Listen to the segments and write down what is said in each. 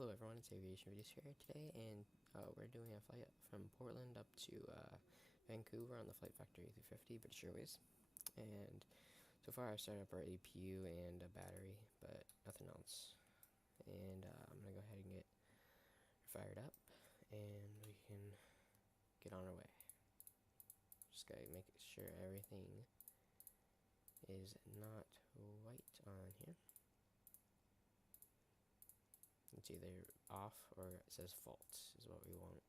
Hello everyone, it's Aviation Videos here today, and we're doing a flight from Portland up to Vancouver on the FlightFactor A350 British Airways. And so far I've started up our APU and a battery, but nothing else. And I'm going to go ahead and get fired up, and we can get on our way. Just got to make sure everything is not white on here. It's either off or it says fault is what we want.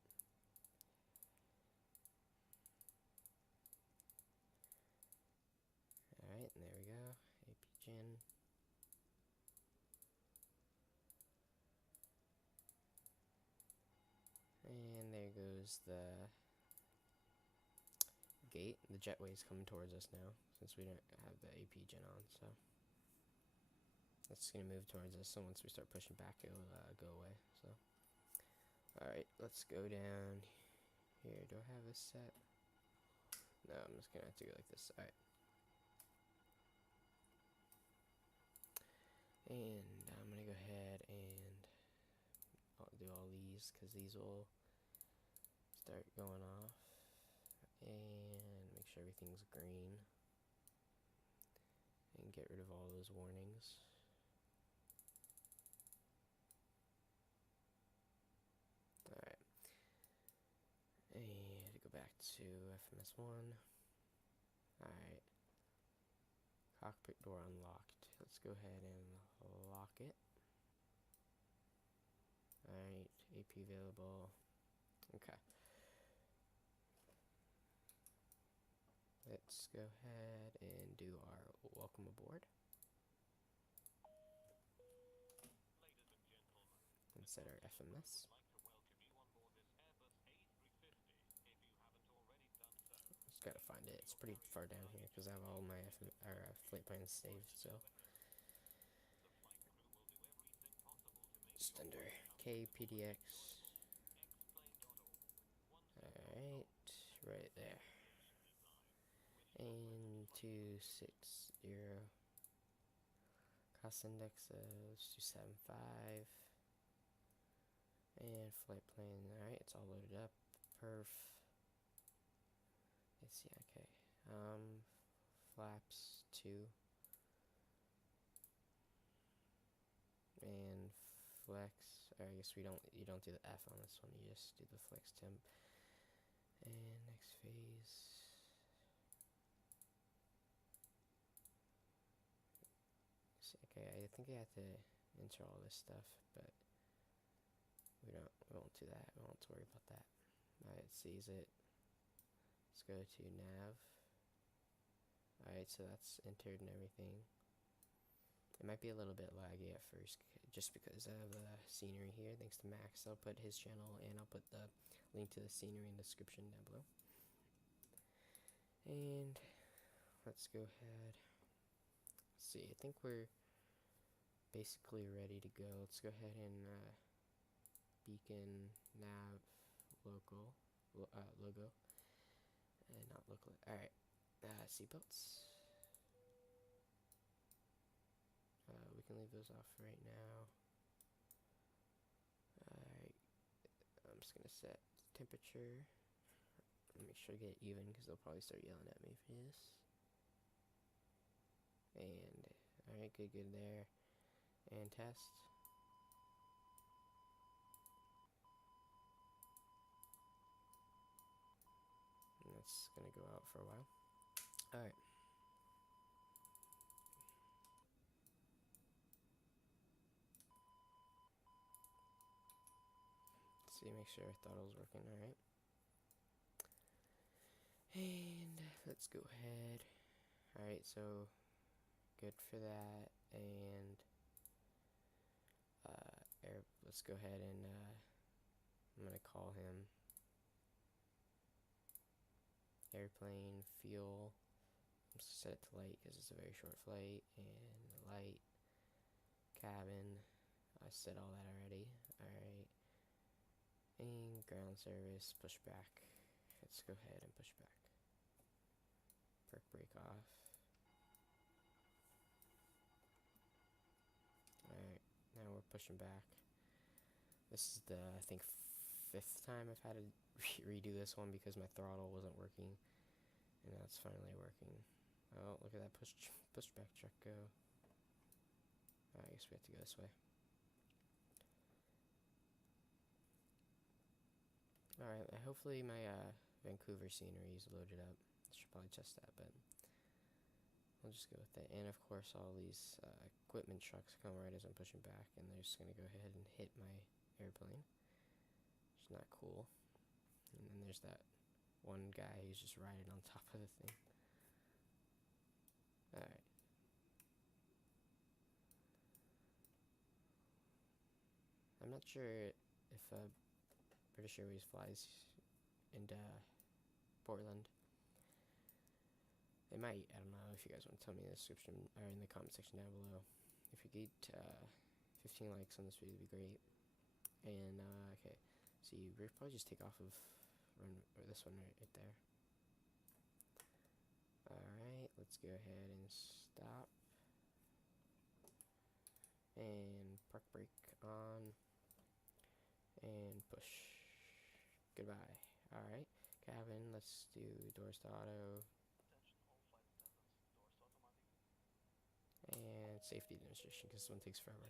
Alright, and there we go. AP Gen. And there goes the gate. The jetway's coming towards us now, since we don't have the AP Gen on, so it's gonna move towards us, so once we start pushing back, it'll go away. So, alright, let's go down here. Do I have this set? No, I'm just gonna have to go like this. Alright. And I'm gonna go ahead and I'll do all these, because these will start going off. And make sure everything's green. And get rid of all those warnings. Alright. And go back to FMS1. Alright. Cockpit door unlocked. Let's go ahead and lock it. Alright, AP available. Okay. Let's go ahead and do our welcome aboard. And set our FMS. Just gotta find it. It's pretty far down here because I have all my flight plans saved, so just under KPDX. Alright, right there. And 260. Cost index is 275. And flight plan. Alright, it's all loaded up. Perf. Let's see, okay. Flaps 2. And flex. Or I guess you don't do the F on this one, you just do the flex temp. And next phase. Okay, I think I have to enter all this stuff, but we won't do that. We won't have to worry about that. Alright, it sees it. Let's go to nav. Alright, so that's entered and everything. It might be a little bit laggy at first, just because of the scenery here. Thanks to Max, I'll put his channel and I'll put the link to the scenery in the description down below. And let's go ahead. Let's see, I think we're basically ready to go. Let's go ahead and beacon nav logo and not local. Alright, seatbelts. We can leave those off right now. Alright, I'm just gonna set temperature. Make sure to get it even, because they'll probably start yelling at me for this. And alright, good there. And test. And that's gonna go out for a while. Alright. See, make sure our throttle's working. Alright. And let's go ahead. Alright, so good for that. And let's go ahead and I'm gonna call him airplane fuel. I'm just set it to light because it's a very short flight. And light cabin, I set all that already. Alright, and ground service, push back. Let's go ahead and push back. Park brake off. Alright, now we're pushing back. This is the, I think, 5th time I've had to redo this one because my throttle wasn't working, and now it's finally working. Oh, look at that pushback truck go. I guess we have to go this way. Alright, hopefully my Vancouver scenery is loaded up. I should probably test that, but I'll just go with that. And of course, all these equipment trucks come right as I'm pushing back, and they're just gonna go ahead and hit my airplane. It's not cool. And then there's that one guy who's just riding on top of the thing. Alright. I'm not sure if British Airways flies into Portland. They might. I don't know. If you guys want to tell me in the description or in the comment section down below. If you get 15 likes on this video, would be great. And okay, so we'll probably just take off of this one right there. Alright, let's go ahead and stop. And park brake on. And push. Goodbye. Alright, cabin, let's do doors to auto. And safety demonstration, because this one takes forever.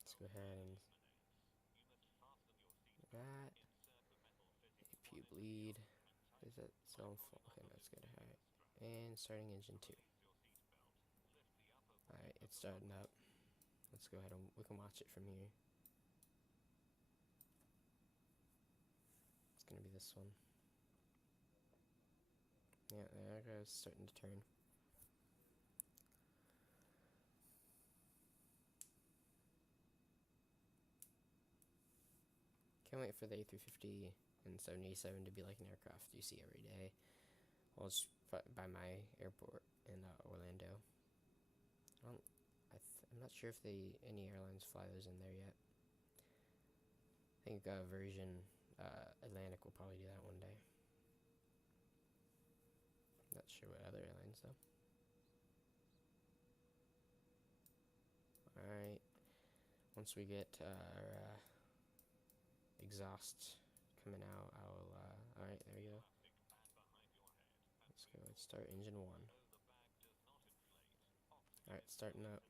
Let's go ahead and that. APU bleed. Is that zone full? Okay, that's good. Alright. And starting engine 2. Alright, it's starting up. Let's go ahead and we can watch it from here. It's gonna be this one. Yeah, there it goes, starting to turn. Can't wait for the A350 and 787 to be like an aircraft you see every day. Well, it's by my airport in Orlando. I'm not sure if any airlines fly those in there yet. I think Virgin Atlantic will probably do that one day. Not sure what other airlines though. Alright, once we get our exhaust coming out, I'll alright, there we go. Let's go, let's start engine 1. Alright, starting up.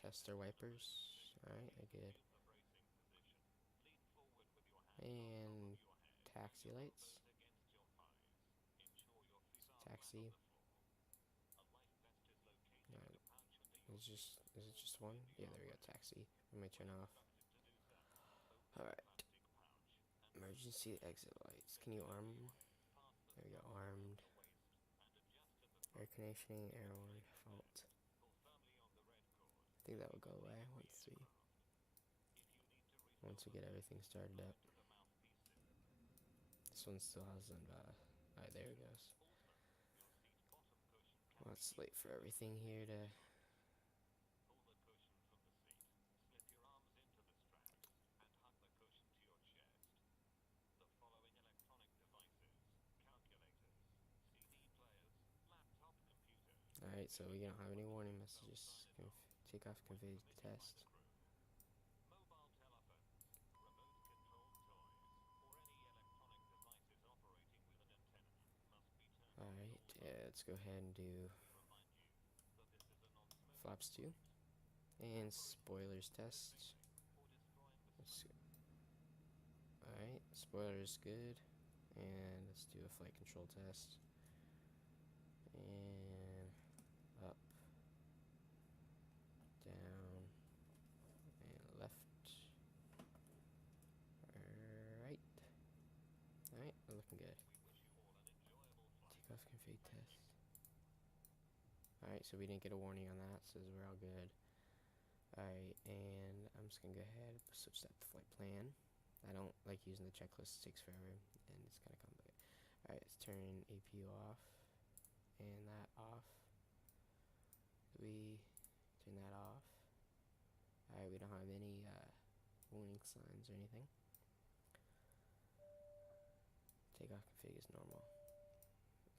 Tester wipers. Alright, I good. And taxi lights. Taxi. Alright. Is it just one? Yeah, there we go, taxi. Let me turn off. Alright. Emergency exit lights. Can you arm them? There we go, armed. Air conditioning, air horn, default. I think that will go away once we get everything started up. This one still hasn't, alright, there it goes. Well, it's late for everything here to... Alright, so we don't have any warning messages. Take off conveyed test. Alright, let's go ahead and do flaps 2 and spoilers test. Alright, spoilers good, and let's do a flight control test. And up, down, and left, right. Alright, we're looking good. Take off config test. Alright, so we didn't get a warning on that, so we're all good. Alright, and I'm just gonna go ahead and switch that to flight plan. I don't like using the checklist, it takes forever, and it's kind of complicated. Alright, let's turn APU off, and that off. Turn that off. Alright, we don't have any warning signs or anything. Takeoff config is normal.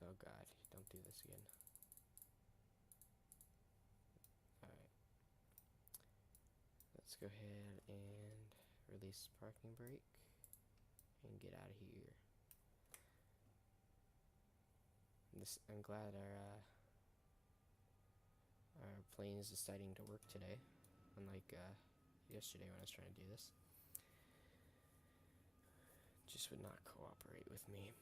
Oh god, don't do this again. Alright. Let's go ahead and release parking brake and get out of here. I'm glad our plane is deciding to work today, unlike yesterday when I was trying to do this. Just would not cooperate with me.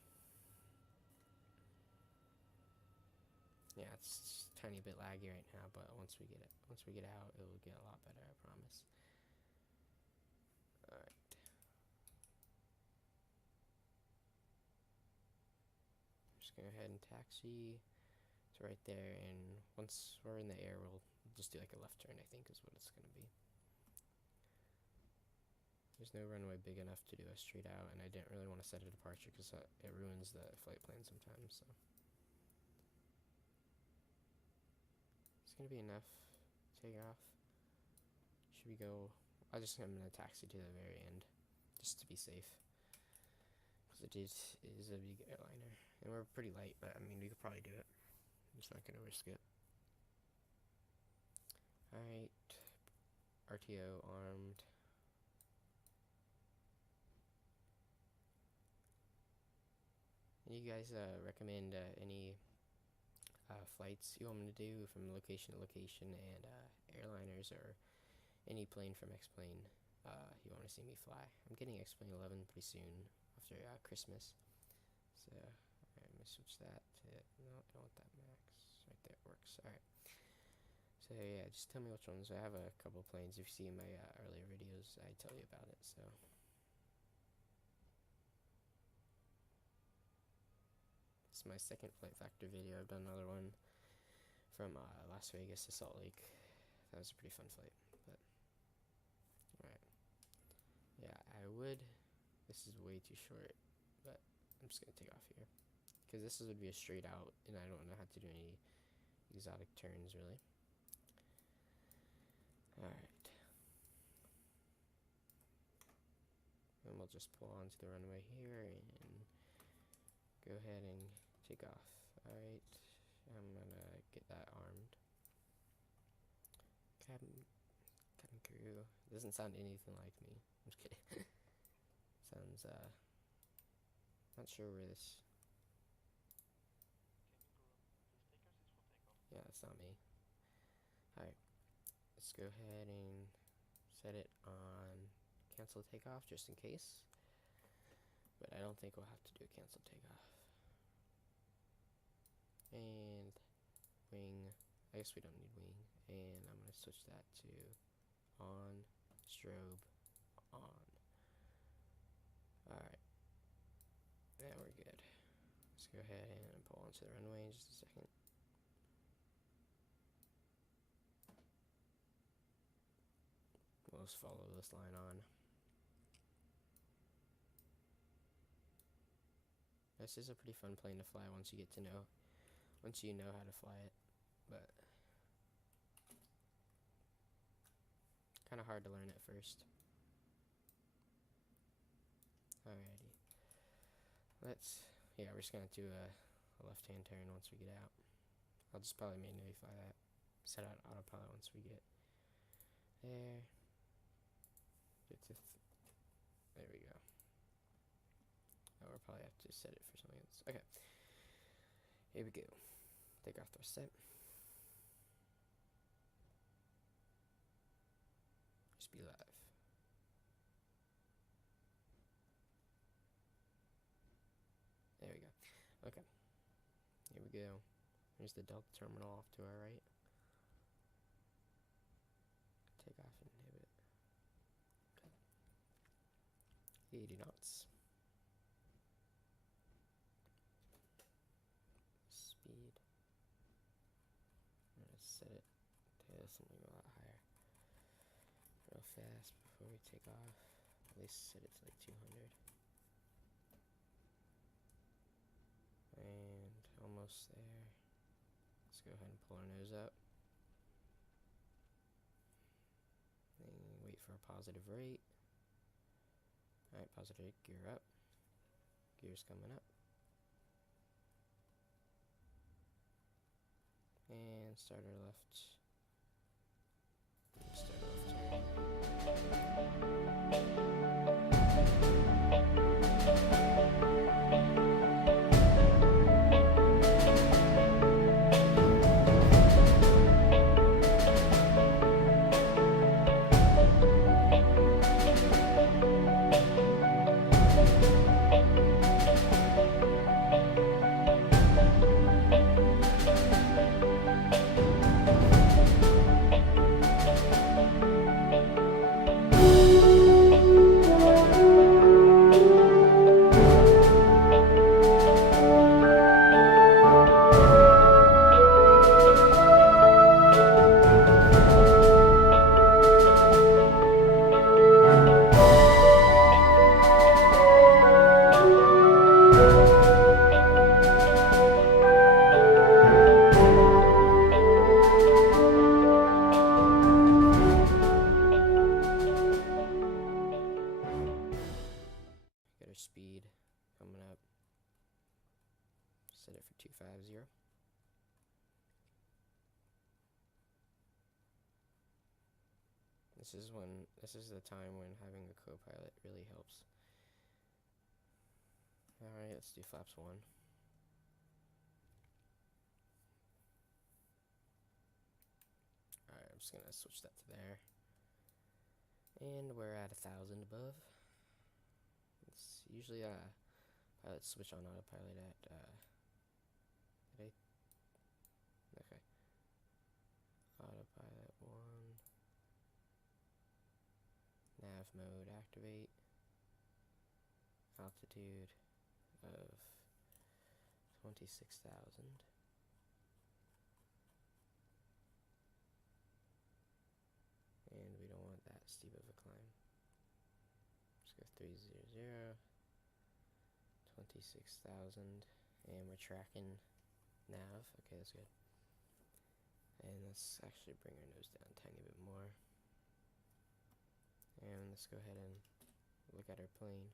Yeah, it's a tiny bit laggy right now, but once we get out, it will get a lot better, I promise. All right. Just go ahead and taxi to right there, and once we're in the air, we'll just do like a left turn, I think is what it's gonna be. There's no runway big enough to do a straight out, and I didn't really want to set a departure because it ruins the flight plan sometimes, so. It's gonna be enough. Take off. Should we go? I'm gonna taxi to the very end, just to be safe. Because it is a big airliner, and we're pretty light, but I mean we could probably do it. I'm just not gonna risk it. Alright. RTO armed. And you guys recommend any flights you want me to do from location to location, and airliners or any plane from X-Plane you want to see me fly. I'm getting X-Plane 11 pretty soon after Christmas. So I'm gonna switch that to, no, I don't want that max. Right there, it works. Alright. So yeah, just tell me which ones. I have a couple planes. If you see my earlier videos, I tell you about it. So this is my second FlightFactor video. I've done another one from Las Vegas to Salt Lake. That was a pretty fun flight. But alright. Yeah, I would. This is way too short, but I'm just gonna take off here because this would be a straight out, and I don't know how to do any exotic turns really. Alright. And we'll just pull onto the runway here and go ahead and take off. Alright. I'm gonna get that armed. Cabin crew. Doesn't sound anything like me. I'm just kidding. Sounds not sure where this. Yeah, that's not me. Alright. Let's go ahead and set it on cancel takeoff just in case. But I don't think we'll have to do a cancel takeoff. And wing. I guess we don't need wing. And I'm going to switch that to on, strobe, on. Alright. Now we're good. Let's go ahead and pull onto the runway in just a second. We'll just follow this line on. This is a pretty fun plane to fly once you know how to fly it, but kind of hard to learn at first. Alrighty. We're just gonna do a left-hand turn once we get out. I'll just probably manually fly that. Set out autopilot once we get there. There we go. Oh, we'll probably have to set it for something else. Okay. Here we go. Take off thrust set. Just be live. There we go. Okay. Here we go. There's the Delta terminal off to our right. Take off and inhibit. Okay. 80 knots. Speed. I'm gonna set it to something a lot higher. Real fast before we take off. At least set it to like 200. And almost there. Let's go ahead and pull our nose up. for a positive rate. Alright, positive rate, gear up. Gear's coming up. And start our left. Start speed coming up. Set it for 250. This is the time when having a co-pilot really helps. Alright, let's do flaps 1. Alright, I'm just gonna switch that to there. And we're at 1,000 above. It's usually pilots switch on autopilot at okay. Autopilot 1. Nav mode activate. Altitude of 26,000. And we don't want that steep of a climb. Let's go 300, 26,000, and we're tracking nav. Okay, that's good. And let's actually bring our nose down a tiny bit more. And let's go ahead and look at our plane.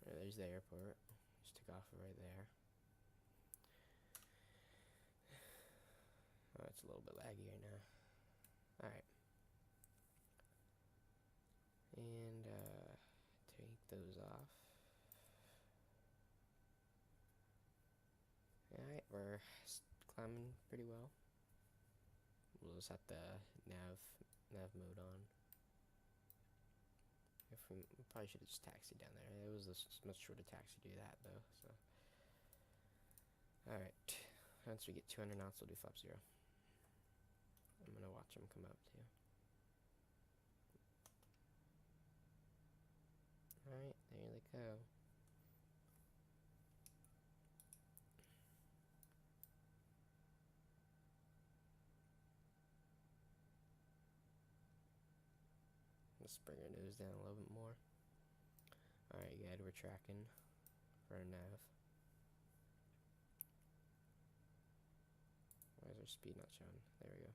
There's the airport. Just took off right there. Oh, it's a little bit laggy right now. Alright. And take those off. Alright, we're climbing pretty well. We'll just have the nav mode on. If we probably should have just taxied down there. It was a much shorter taxi to do that though. So, all right. Once we get 200 knots, we'll do flap 0. I'm gonna watch them come up too. All right, there they go. Let's bring our nose down a little bit more. Alright, good, we're tracking for our nav. Why is our speed not showing? There we go.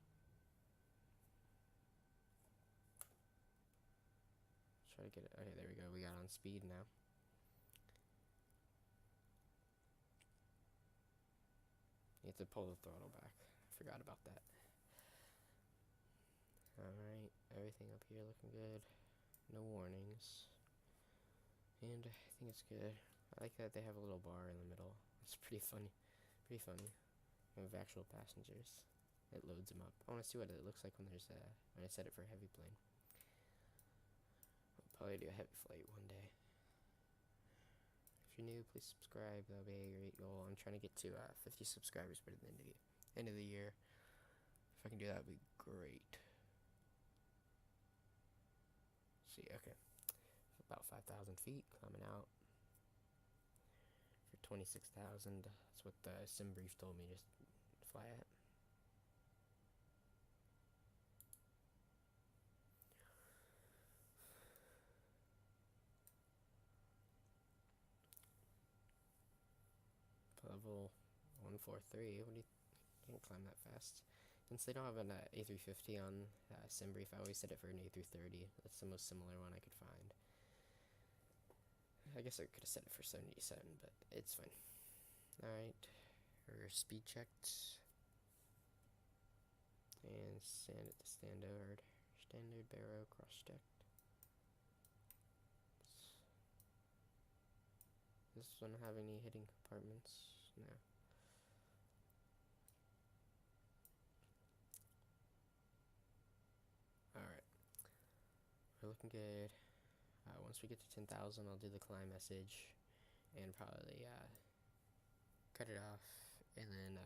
Let's try to get it. Okay, there we go. We got on speed now. You have to pull the throttle back. I forgot about that. Alright, everything up here looking good. No warnings. And I think it's good. I like that they have a little bar in the middle. It's pretty funny. Pretty funny. We have actual passengers. It loads them up. I want to see what it looks like when there's when I set it for a heavy plane. I'll probably do a heavy flight one day. If you're new, please subscribe. That'll be a great goal. I'm trying to get to 50 subscribers by the end of the year. If I can do that, would be great. See, okay, about 5,000 feet climbing out for 26,000. That's what the sim brief told me just to fly at. Level 143. What do you can't climb that fast Since they don't have an A350 on SimBrief, I always set it for an A330. That's the most similar one I could find. I guess I could have set it for 787, but it's fine. Alright, we're speed checked. And send it to standard. Standard barrow cross-checked. Does this one have any hidden compartments? No. Alright. We're looking good. Once we get to 10,000, I'll do the climb message and probably cut it off, and then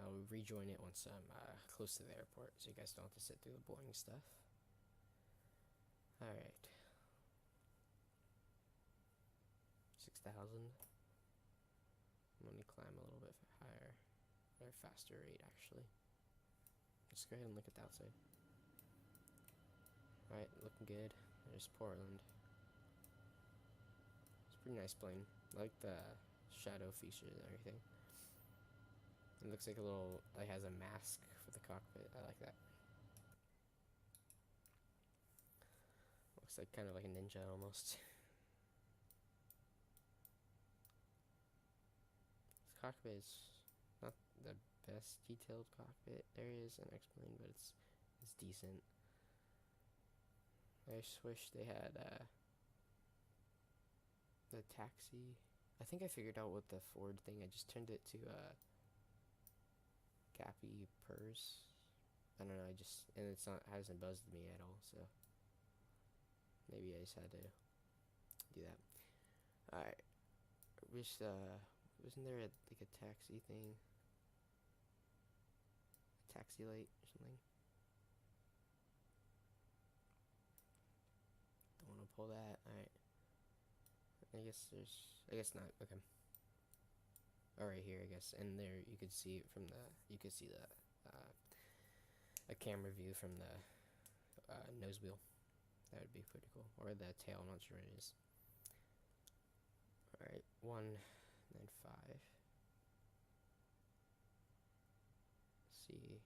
I'll rejoin it once I'm close to the airport, so you guys don't have to sit through the boring stuff. Alright. 6,000. Let me climb a little bit higher, or faster rate actually. Let's go ahead and look at the outside. Alright, looking good. There's Portland. It's a pretty nice plane. I like the shadow features and everything. It looks like a little, like has a mask for the cockpit. I like that. Looks like kind of like a ninja almost. This cockpit is not the best detailed cockpit there is in X-Plane, but it's decent. I just wish they had the taxi. I think I figured out what the Ford thing. I just turned it to Cappy Purrs. I don't know. And it's not, hasn't buzzed me at all. So maybe I just had to do that. Alright. Wish wasn't there like a taxi thing? A taxi light or something? Don't want to pull that. Alright. I guess not. Okay. Alright, here, I guess. And there you could see it from you could see a camera view from the nose wheel. That would be pretty cool. Or the tail, I'm not sure what it is. Alright, 195. See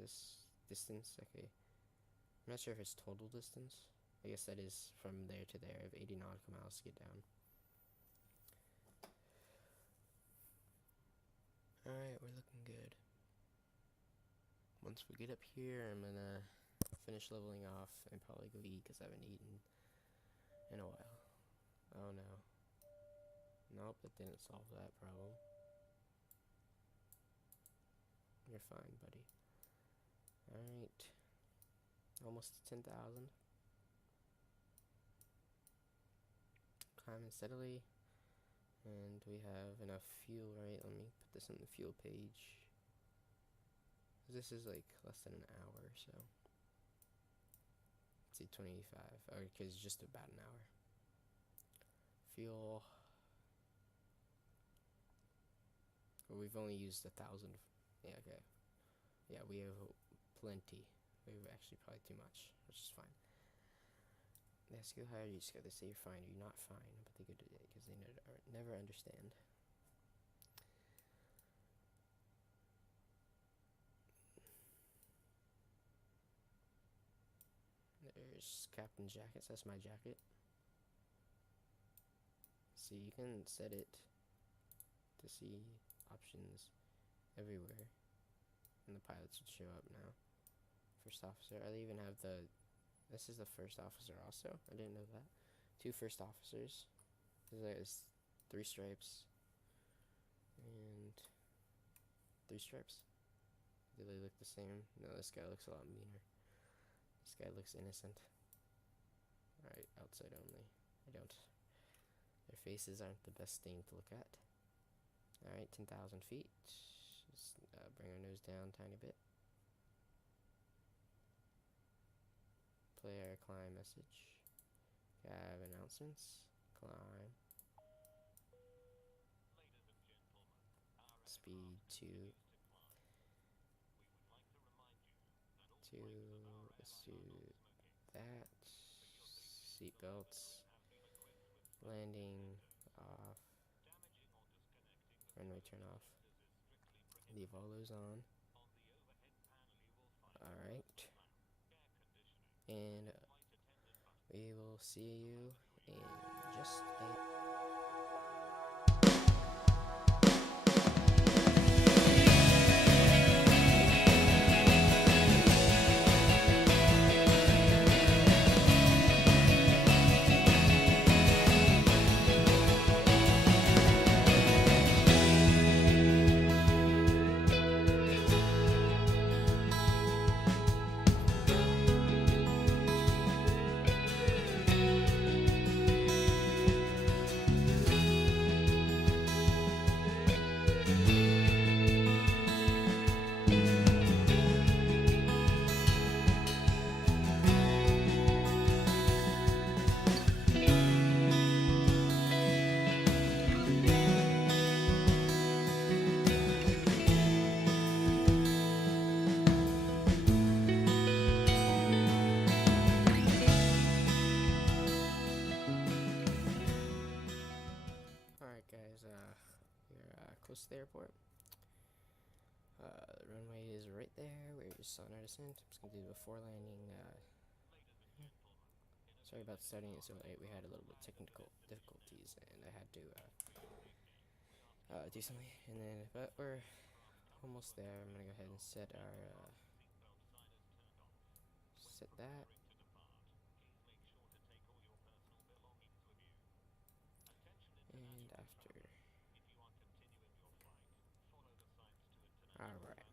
this distance. Okay. I'm not sure if it's total distance. I guess that is from there to there. I have 80 nautical miles to get down. Alright, we're looking good. Once we get up here, I'm gonna finish leveling off and probably go eat because I haven't eaten in a while. Oh no. Nope, that didn't solve that problem. You're fine, buddy. Alright. Almost to 10,000. Climbing steadily. And we have enough fuel, right? Let me put this on the fuel page. This is like less than an hour, so. Let's see, 25. Okay, it's just about an hour. Fuel. Well, we've only used 1,000. Yeah, okay. Yeah, we have plenty. We have actually probably too much, which is fine. They ask you how you just gotta say you're fine or you're not fine, but they go do it because they never understand. There's Captain Jackets. That's my jacket. See, you can set it to see options everywhere, and the pilots would show up now. First officer. I even have the. This is the first officer also. I didn't know that. 2 first officers. There's 3 stripes. And 3 stripes. Do they look the same? No, this guy looks a lot meaner. This guy looks innocent. Alright, outside only. I don't. Their faces aren't the best thing to look at. Alright, 10,000 feet. Just bring our nose down a tiny bit. Play our climb message. Have announcements. Climb. Speed 2. Let's do that. Seat belts. Landing off. Runway turn off. Leave all those on. and we will see you in just a Alright guys, we're close to the airport. The runway is right there. We're just on our descent. I'm just gonna do the before landing. Sorry about starting it so late. We had a little bit of technical difficulties, and I had to do something. And then, but we're almost there. I'm gonna go ahead and set our set that. And after, all right.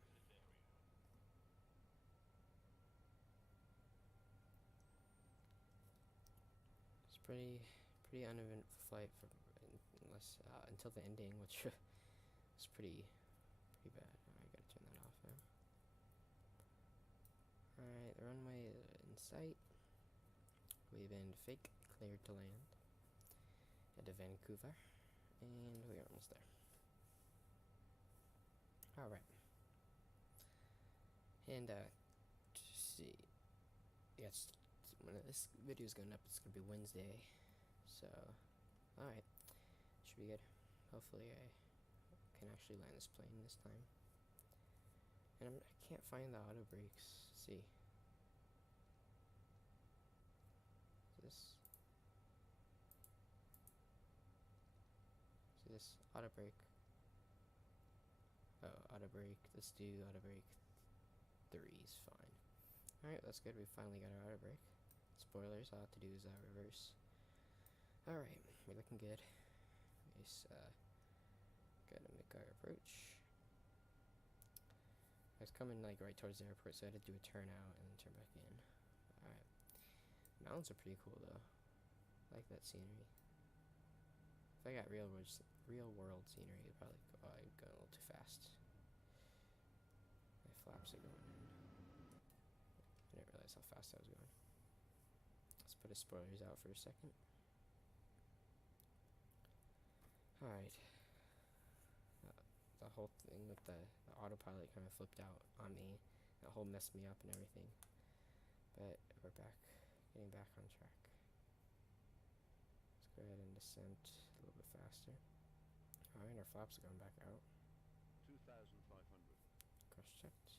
It's pretty uneventful flight for unless until the ending, which was pretty bad. I gotta turn that off now. Alright, the runway is in sight. We've been fake cleared to land at Vancouver, and we are almost there. Alright. And see, yes, when this video is going up, it's gonna be Wednesday. So, alright, should be good. Hopefully, I can actually land this plane this time. And I can't find the auto brakes. Let's see. This auto brake. Oh, auto brake. Let's do auto brake 3 is fine. Alright, that's good. We finally got our auto brake. Spoilers, all I have to do is reverse. Alright, we're looking good. Nice, gotta make our approach. I was coming like right towards the airport, so I had to do a turnout and then turn back in. Alright. Mountains are pretty cool though. I like that scenery. If I got real world scenery, it'd probably go a little too fast. My flaps are going in. I didn't realize how fast I was going. Let's put the spoilers out for a second. Alright. The whole thing with the autopilot kind of flipped out on me. That whole messed me up and everything. But we're back, getting back on track. Let's go ahead and descent a little bit faster. Alright, our flaps are going back out. 2,500. Cross checked.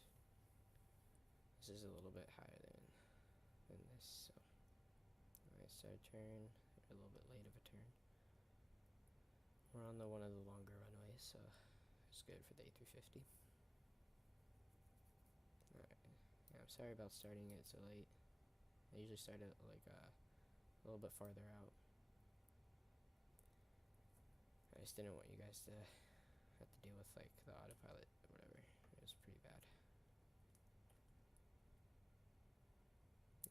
This is a little bit higher than this, so. Alright, start a turn. A little bit late of a turn. We're on one of the longer runways, so it's good for the A350. Alright. Yeah, I'm sorry about starting it so late. I usually start it like a little bit farther out. I just didn't want you guys to have to deal with like the autopilot or whatever. It was pretty bad.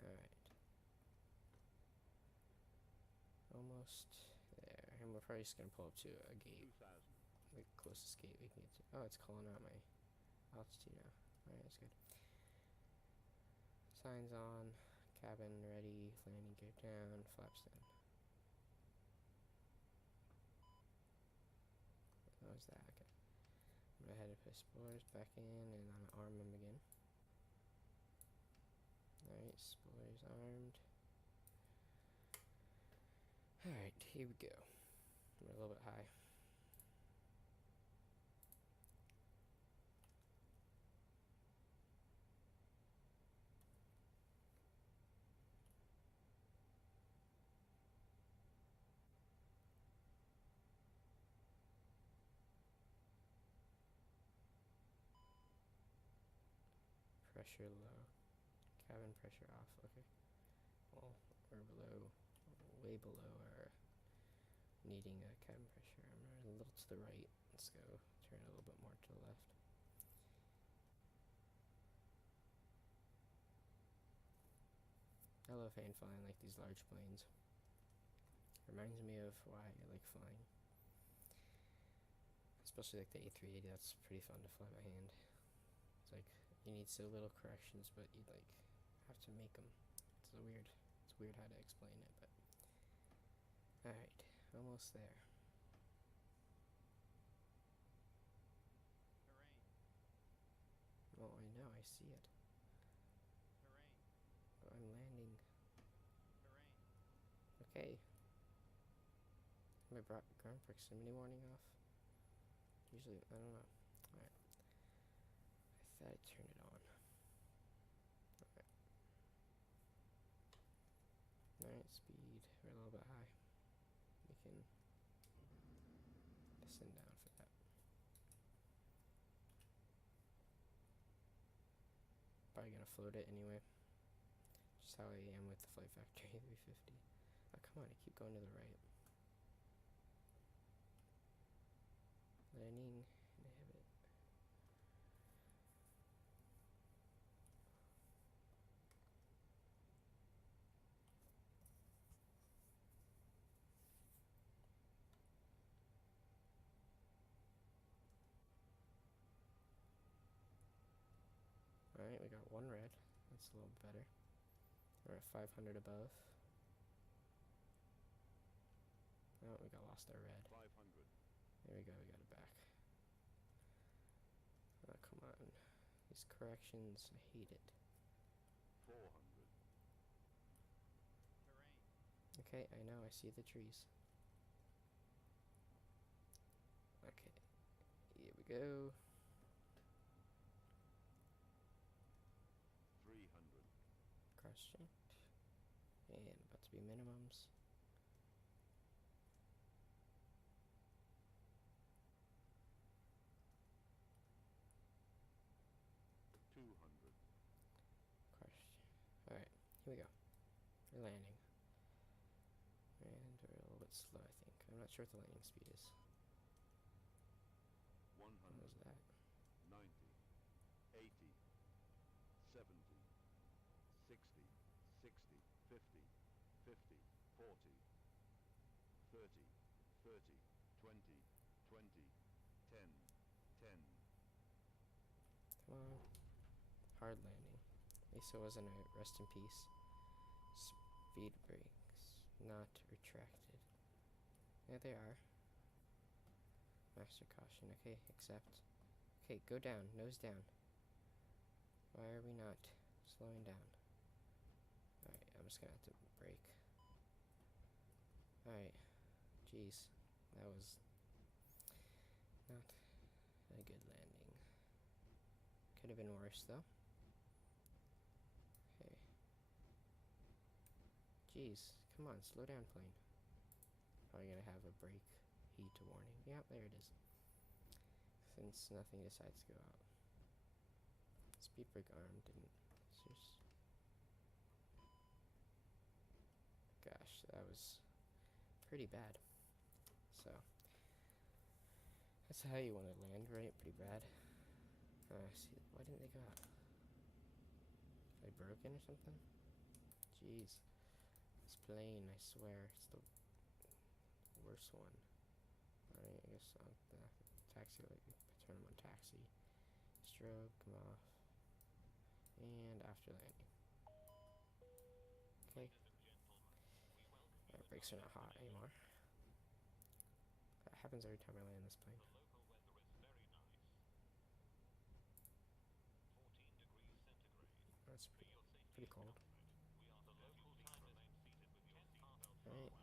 Alright. Almost there. And we're probably just gonna pull up to a gate. 2,000. The closest gate we can get to. Oh, it's calling out my altitude now. Alright, that's good. Signs on. Cabin ready. Landing gear down. Flaps down. What was that? Okay. I'm gonna head to put spoilers back in and I'm gonna arm them again. Alright, spoilers armed. Alright, here we go. We're a little bit high. pressure low. Cabin pressure off. Okay. Well, we're below, way below our needing cabin pressure. I'm a little to the right. Let's go turn a little bit more to the left. I love fan flying like these large planes. Reminds me of why I like flying. Especially like the A380, that's pretty fun to fly by hand. It's like, you need so little corrections, but you like have to make them. It's weird how to explain it, but. Alright, almost there. Oh, I know, I see it. Oh, I'm landing. Okay. My ground proximity warning off. Usually, I don't know. Alright. I thought I turned it on. Alright. Alright, speed. We're a little bit high. We can descend down for that. Probably gonna float it anyway. Just how I am with the FlightFactor A350. Oh, come on, I keep going to the right. Landing, inhibit. Alright, we got one red. That's a little better. We're at 500 above. Oh, we got lost our red. 500. There we go, we got it back. Oh, come on. These corrections, I hate it. 400. Okay, I know, I see the trees. Okay, here we go. 300. Cross checked. And about to be minimums. 200. Cross. Alright, here we go. We're landing. And we're a little bit slow, I think. I'm not sure what the landing speed is. 100. What was that? 90. 80. 70. 60. 60. 50. 50. 40. 30. 30. 20. 20. 10. 10. Come on. Hard landing. At least it wasn't a rest in peace. Speed brakes. Not retracted. There they are. Master caution. Okay, accept. Okay, go down. Nose down. Why are we not slowing down? Alright, I'm just gonna have to brake. Alright. Jeez. That was not a good landing. Could have been worse though. Okay. Jeez. Come on, slow down, plane. Probably gonna have a brake heat warning. Yeah, there it is. Since nothing decides to go out. Speed brake arm didn't. Just... Gosh, that was pretty bad. So, that's how you want to land, right? Pretty bad. See, why didn't they go out? Are they broken or something? Jeez. This plane, I swear, it's the worst one. Alright, I guess I'll have to taxi, like, turn them on taxi. Strobe, come off. And after landing. Okay. Our brakes are not hot anymore. That happens every time I land this plane. That's pretty cold. Alright.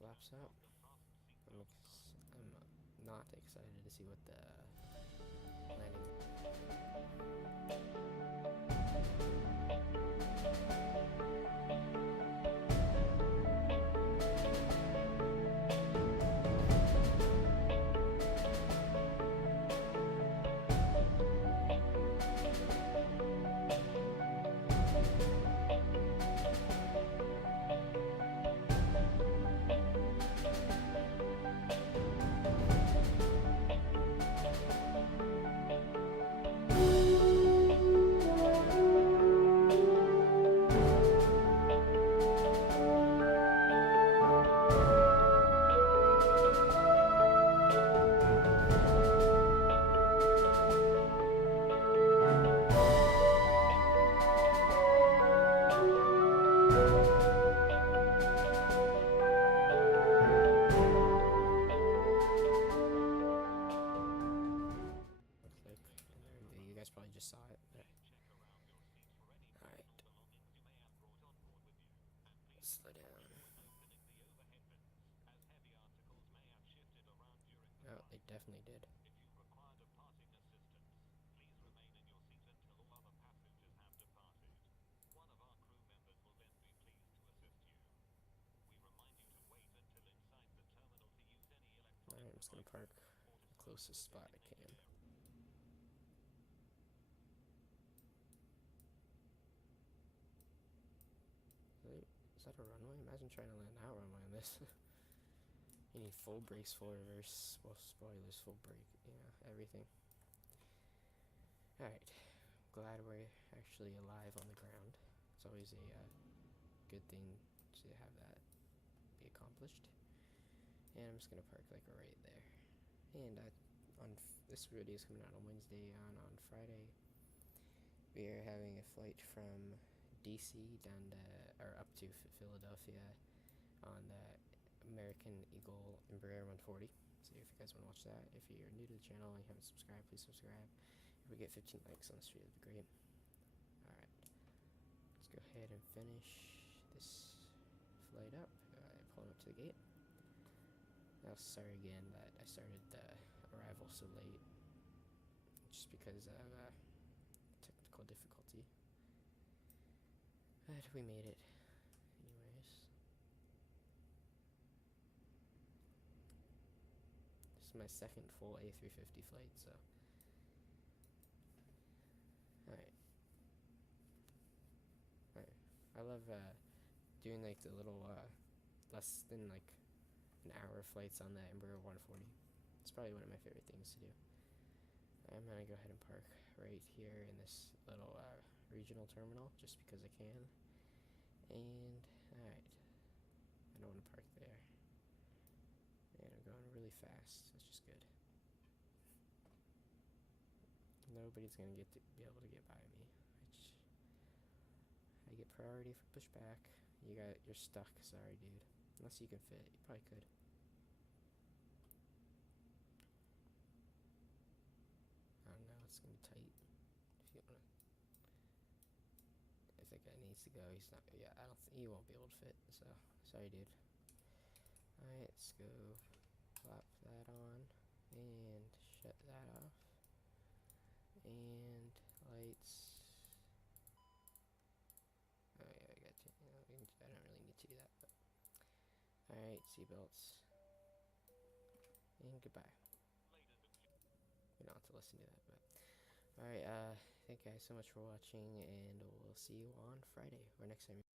Flaps up. I'm not excited to see what the landing. guys probably just saw it. But alright. Slow down. Oh, they definitely did. Alright, I'm just gonna park the closest spot I can. Is that a runway? Imagine trying to land out runway on this. You need full brakes, full reverse, well, spoilers, full brake, everything. Alright, glad we're actually alive on the ground. It's always a good thing to have that be accomplished. And I'm just gonna park like right there. And this video is coming out on Wednesday. On Friday, we are having a flight from DC down to or up to Philadelphia on the American Eagle Embraer 140. So if you guys want to watch that, if you're new to the channel and you haven't subscribed, please subscribe. If we get 15 likes on this video, it'd be great. Alright, let's go ahead and finish this flight up. Pulling up to the gate. Now, sorry again that I started the arrival so late, just because of technical difficulty. But we made it, anyways. This is my second full A350 flight, so. Alright. I love doing like the little less than like an hour flights on the Embraer 140. It's probably one of my favorite things to do. I'm gonna go ahead and park right here in this little regional terminal just because I can. And alright, I don't want to park there. And I'm going really fast. That's just good. Nobody's gonna be able to get by me. I get priority for pushback. You're stuck. Sorry, dude. Unless you can fit, you probably could. I don't know. It's gonna be tight. If you wanna, if that guy needs to go, he's not. Yeah, I don't. He won't be able to fit. So sorry, dude. All right, let's go. Flap that on and shut that off. And lights. Oh yeah, I got to. I don't really need to do that, but alright, seatbelts. And goodbye. You don't have to listen to that, but alright, thank you guys so much for watching, and we'll see you on Friday or next time.